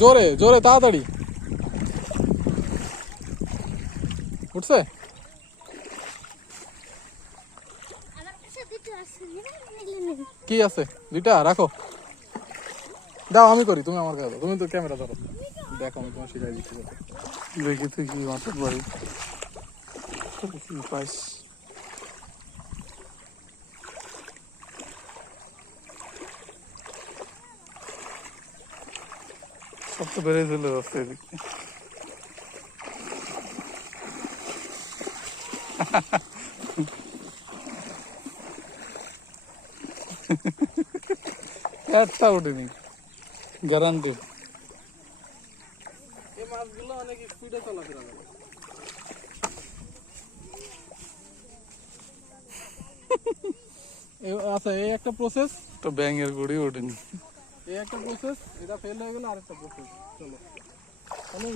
জোরে জোরে তাড়াতাড়ি উঠছে। কি আছে দুইটা রাখো, দাও আমি করি, তুমি আমার কাছে, তুমি তো ক্যামেরা ধরো, দেখো আমি তোমার শিখাই দিচ্ছি। দেখি তুই কি মাথার বাড়ি পাইস। সব তো বেড়ে চলে যাচ্ছে এদিকে। একটা ওঠেনি গ্যারান্টি। এই মাছগুলো অনেক স্পিডে চলাফেরা করে। আচ্ছা এই একটা প্রসেস, তো ব্যাঙের গুড়ি ওঠেনি। এই একটা প্রসেস, এটা ফেল হয়ে গেলে আরেকটা প্রসেস। চলো চলো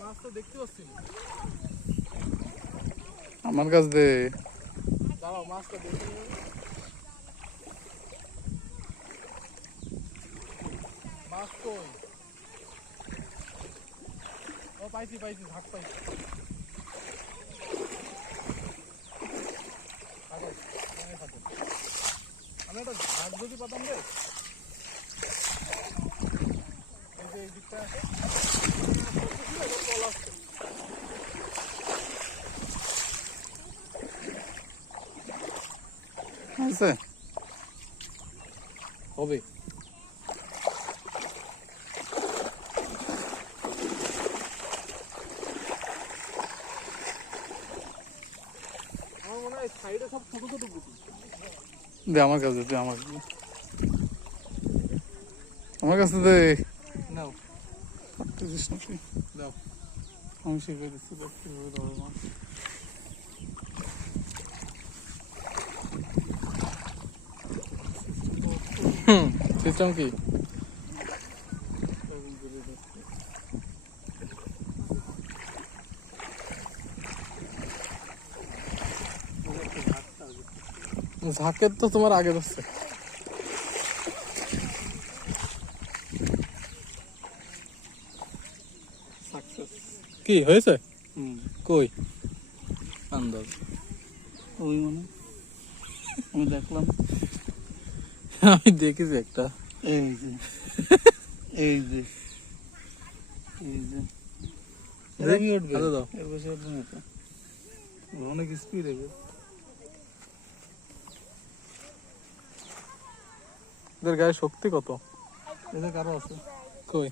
মাছ তো দেখতে পাচ্ছি না। আমার কাছ দে। দাঁড়াও মাছটা দেখে নিই। মাছ কই? ও পাইছি পাইছি, ঝাঁক পাইছি। থাকো, এখানে থাকো। আমি একটা ঝাঁক যদি পাতাম রে, এই যে এই দিকটা আছে, জল আসছে। আছে হবে। আমার মনে হয় সাইডে সব ছোট ছোট পুকুর। দে আমার কাছে দে, আমার কাছে দে। নাও পারতেছিস নাকি? দাও। আমি শিখে দিচ্ছি কিভাবে ধরো মাছ। সিস্টেম কি? ঝাঁকের তো তোমার আগে ধরছে। কি হয়েছে? কই আন্দাজ ওই মানে আমি দেখলাম। আমি দেখেছি একটা। এই যে এই যে এই যে আমি উঠবে, দাও এর বেশি উঠবে না তো, অনেক স্পিড হবে। এদের গায়ে শক্তি কত? এটা কারো আছে কই?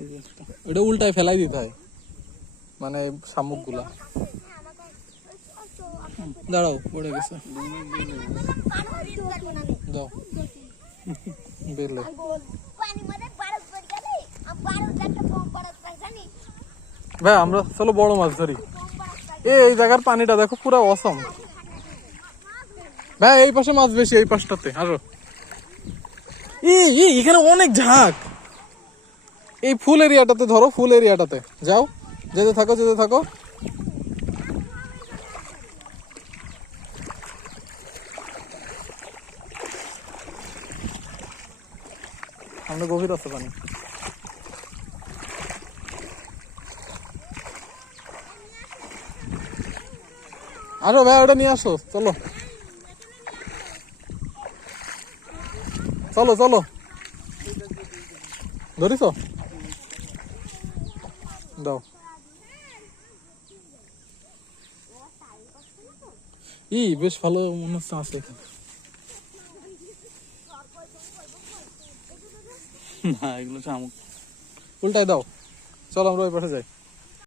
এই যে একটা। এটা উল্টায় ফেলাই দিতে হয়, মানে শামুক গুলা। দাঁড়াও পড়ে গেছে, দাও বেলে। ভাই আমরা চলো বড় মাছ ধরি। এই জায়গার পানিটা দেখো পুরো অসম। ভাই এই পাশে মাছ বেশি, এই পাশটাতে আরো। এখানে অনেক ঝাঁক। এই ফুল এরিয়াটাতে ধরো, ফুল এরিয়াটাতে যাও, যেতে থাকো যেতে থাকো। সামনে গভীর আছে পানি। আসো ভাই ওটা নিয়ে আসো, চলো চলো চলো। ধরিস দাও। বেশ ভালো মনে হচ্ছে আছে এখানে। না এগুলো শামুক। উল্টাই দাও, চলো আমরা ওই পাশে যাই।